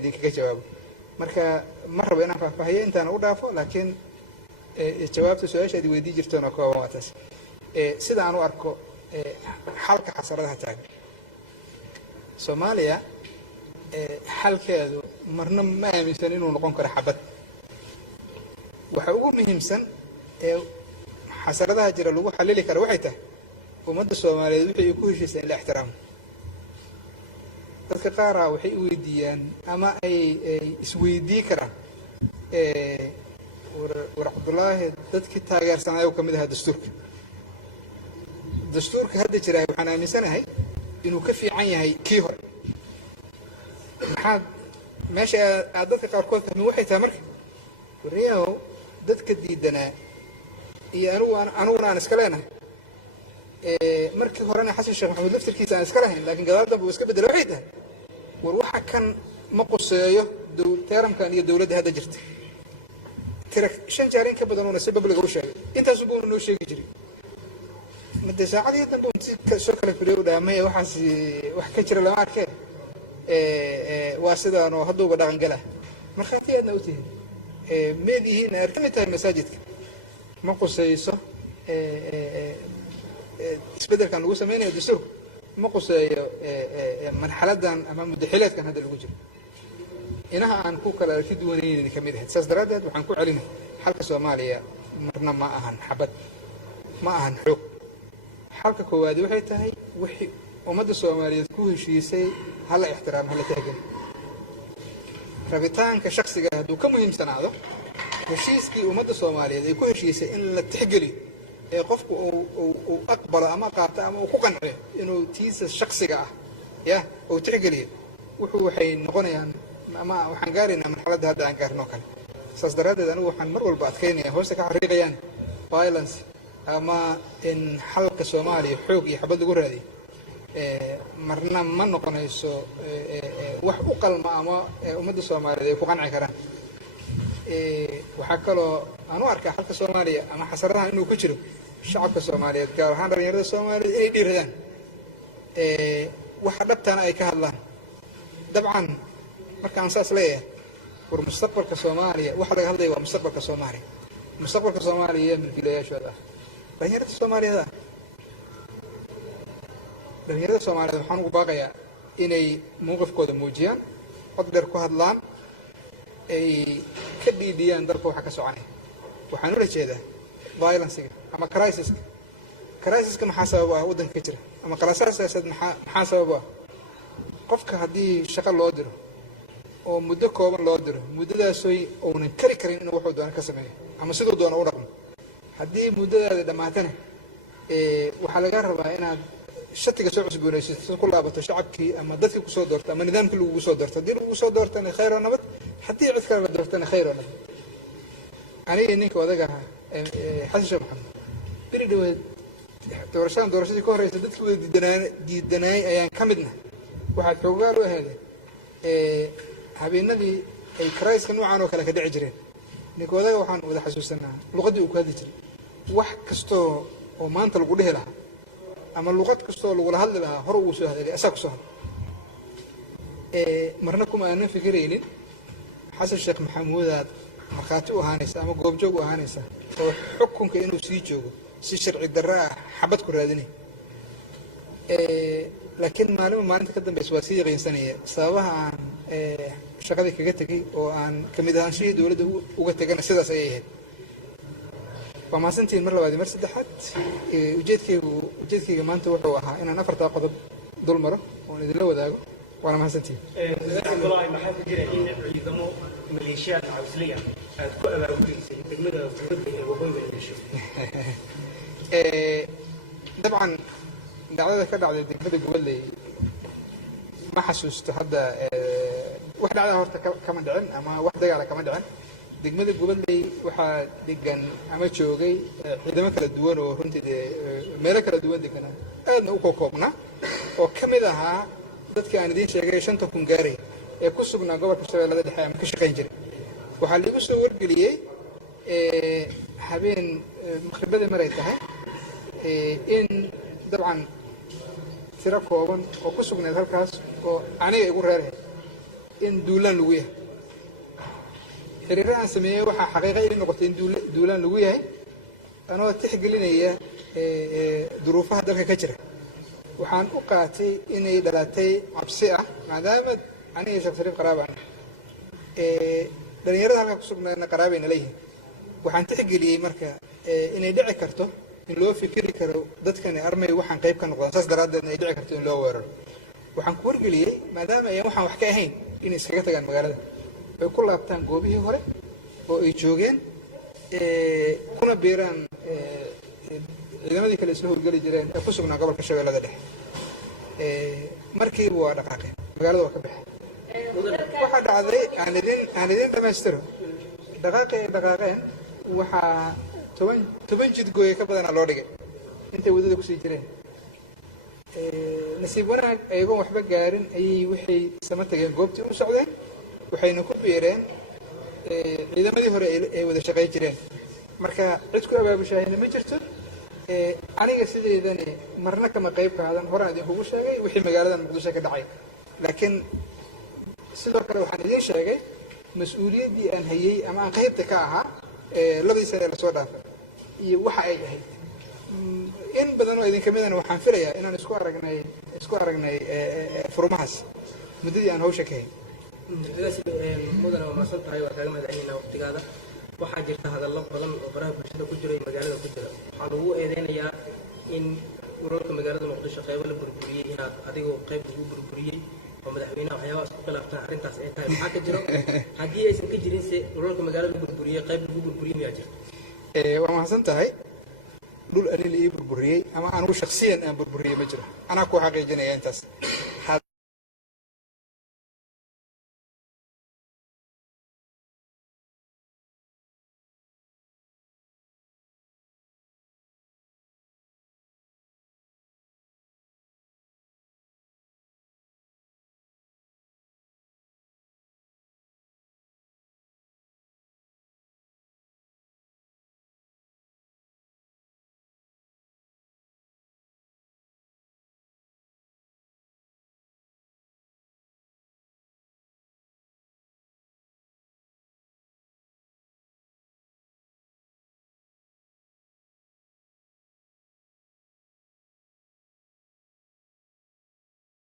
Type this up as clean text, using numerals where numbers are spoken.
idinkaga jawaabo marka ma rabo inaan faahfaahiyo intaan u dhaafo laakiin jawaabta su-aasha aad weydii jirtoon oo kooban waa taas sida aan u arko xalka xasaradaha taagan Soomaaliya xalkeedu marna ma aaminsan inuu noqon karo xabad waxa ugu muhiimsan xasaradaha jira lagu xalili karo waxay tahay ummadda Soomaaliyeed wixii ku heshiisay in la ixtiraamo dadka qaar waxay u weydiiyaan ama ay isweydii karaan war Cabdullaahi dadkii taageersanaayo kamid ahaa dastuurka hadda jira waxaan aaminsanahay inuu ka fiican yahay kii hore maxaa meesha dadka qaarkood fahmi waxay tahay marka wariyaho dadka diidanaa iyo aniguna aan iska leenahay markii horena xasan sheekh maxamuud laftirkiisa aan iska lahayn laakiin gadaal dambe uu iska bedelay waxay tahay war waxa kan ma quseeyo teeramkan iyo dowladda hadda jirta tira 5 jeer in ka badan oo sabab lagu sheegay intaas uu noo sheegi jiray muddo saacadii dambe uu soo kala firiyo dhaamay waxaas wax ka jira lama arkay waa sidaan oo hadda uga dhaqan gala marxaatiyaadna u tihiin meedihiin arkamitahay masaajidka ma quseyso isbedelkan lagu sameeyay dastuurka ma quseeyo marxaladan ama mudaxilaadkan hadda lagu jiro inaha aan ku kala arki duwanayeen kamid ah saas daraadeed waxaan ku celinay xalka Soomaaliya marna ma ahan xabad ma ahan xoog xalka koowaad waxay tahay wixii ummadda Soomaaliyeed ku heshiisay hal ixtiraam hal taagan rabitaanka shakhsiga hadduu ka muhiimsanaado heshiiskii ummadda Soomaaliyeed ay ku heshiisay in la tixgeliyo ee qofku uu aqbalo ama qaato ama uu ku qanciyo inuu tiisa shakhsiga ah uu tixgeliyo wuxuu waxay noqonayaan ama waxaan gaaraynaa marxaladda hadda aan gaarno kale saas daraadeed anigu waxaan mar walba adkeynayaa hoosta ka xariiqayaan violence ama in xalka Soomaaliya xoog iyo xabad lagu raadiyo marna ma noqonayso wax u qalma ama ummadda Soomaaliyeed ay ku qanci karaan waxaa kaloo aan u arkaa xalka Soomaaliya ama xasaradaha inuu ku jiro shacabka Soomaaliyeed gaar ahaan dhalinyarada Soomaaliyeed inay dhiiradaan waxa dhabtana ay ka hadlaan dabcan marka aan saas leeyahay war mustaqbalka Soomaaliya waxa laga hadlayo waa mustaqbalka Soomaaliya milkiilayaashooda dhalinyarada Soomaaliyeed waxaan ugu baaqayaa inay mowqifkooda muujiyaan cod dheer ku hadlaan ay ka dhiidhiyaan dalka waxa ka soconaya waxaan ula jeedaa violence-ga ama crisis-ka maxaa sabab ah waddanka ka jira ama qalaasaha siyaasadeed maxaa sabab ah qofka haddii shaqo loo diro oo muddo kooban loo diro muddadaasoo uunan kari karin inuu wuxuu doono ka sameeyo ama siduu doono u dhaqmo haddii muddadaada dhammaatana waxaa laga rabaa inaad shatiga soo cusboonaysato ku laabato shacabkii ama dadkii ku soo doorto ama nidaamkii lagu soo doorto haddii lagu soo doortana khayr oo nabad haddii cid kale la doortana khayr oo nabad aniga ninka odaga ahaa xasan sheekh maxamuud beri dhaweed doorashadii ka horeysa dadkii wada diidanaayay ayaan ka midna waxaad xoogaal u aheedeen habeenadii ay crisis-ka noocan oo kale ka dhici jireen ninka odaga waxaan wada xasuusanaa luqadii uu ku hadli jiray wax kastoo oo maanta lagu dhihi lahaa ama luqad kastoo lagula hadli lahaa hore uu soo hadlay asaa ku soo hadlay marna kuma aanan fikiraynin xasan sheekh maxamuudaad markhaati u ahaanaysa ama goobjoog u ahaanaysa oo xukunka inuu sii joogo si sharci darro ah xabad ku raadinay laakiin maalinta ka dambaysa waa sii yaqiinsanaya sababaha aan shaqadii kaga tegay oo aan kamid ahaanshihii dowladda uga tegana sidaas ayay ahayd waa mahadsantihiin mar labaad iyo mar saddexaad ujeedkayga maanta wuxuu ahaa inaan 4 qodob dul maro oon idinla wadaago waana mahadsantihiin maxaa ku jira in ciidamo maleeshiyaad cawsliya aad ku abaabuleysay degmada Fudud ee waqooyiga Muqdisho dabcan dacdada ka dhacday degmada Goboley ma xasuusto hadda wax dhacda horta kama dhicin ama wax dagaal kama dhicin degmada Goboley waxaa degan ama joogay ciidamo kala duwan oo runtii meelo kala duwan deganaa aadna u koobnaa oo kamid ahaa dadka aan idin sheegay 5,000 gaaray ee ku sugnaa gobolka Shabeellada Dhexe ama ka shaqayn jiray waxaa lagu soo wargeliyay habeen maqribada maray tahay in dabcan tiro kooban oo ku sugnayd halkaas oo aniga igu reeray in duulaan lagu yahay xiriirada aan sameeyey waxaa xaqiiqa ii noqotay in duulaan lagu yahay anoo tixgelinaya duruufaha dalka ka jira waxaan u qaatay inay dhalatay cabsi ah maadaama aniga sheekh shariif qaraaba ah dhalinyarada halka ku sugnaana qaraabayna leeyihiin waxaan tixgeliyey marka inay dhici karto in loo fikiri karo dadkani armay waxaan qayb ka noqdaan saas daraaddeedna ay dhici karto in loo weeraro waxaan ku wargeliyey maadaama ayaan waxaan wax ka ahayn inay iskaga tagaan magaalada ay ku laabtaan goobihii hore oo ay joogeen kuna biiraan ciidamadii kale isla howlgeli jireen ee ku sugnaa gobolka shabeellada dhexe markiiba waa dhaqaaqeen magaalada waa ka baxeen waxaa dhacday aan idin dhammaystiro dhaqaaqay ay dhaqaaqeen waxaa toban jidgooye ka badanaa loo dhigay intay waddada kusii jireen nasiib wanaag ayagoon waxba gaarin ayay waxay sama tageen goobtii u socdeen waxayna ku biireen ciidamadii hore ay wada shaqayn jireen marka cid ku abaabushaahina ma jirto aniga sideedani marna kama qayb qaadan horaan idinkugu sheegay wixii magaaladan muqdisho ka dhacay laakiin sidoo kale waxaan idiin sheegay mas-uuliyaddii aan hayey ama aan qaybta ka ahaa labadii sane ee lasoo dhaafay iyo waxa ay ahayd in badan oo idinka midana waxaan filayaa inaan isku aragnay furmahaas muddadii aan hawsha ka hayn mudane waa mahadsan tahay waa kaaga mahadcelinaa waqtigaada waxaa jirta hadallo badan oo baraha bulshada ku jira iyo magaalada ku jira waxaan ugu eedeynayaa in ururka magaalada muqdisho qaybo la burburiyey inaad adigoo qayb lagu burburiyey oo madaxweynaha waxyaabahaas ku khilaaftaan arrintaas ay tahay maxaa ka jiro haddii aysan ka jirinse ururka magaalada burburiyey qayb lagu burburiyey miyaa jirta waa mahadsan tahay dhul ani la ii burburiyey ama anigu shaksiyan aan burburiyey ma jiro anaa ku xaqiijinaya intaas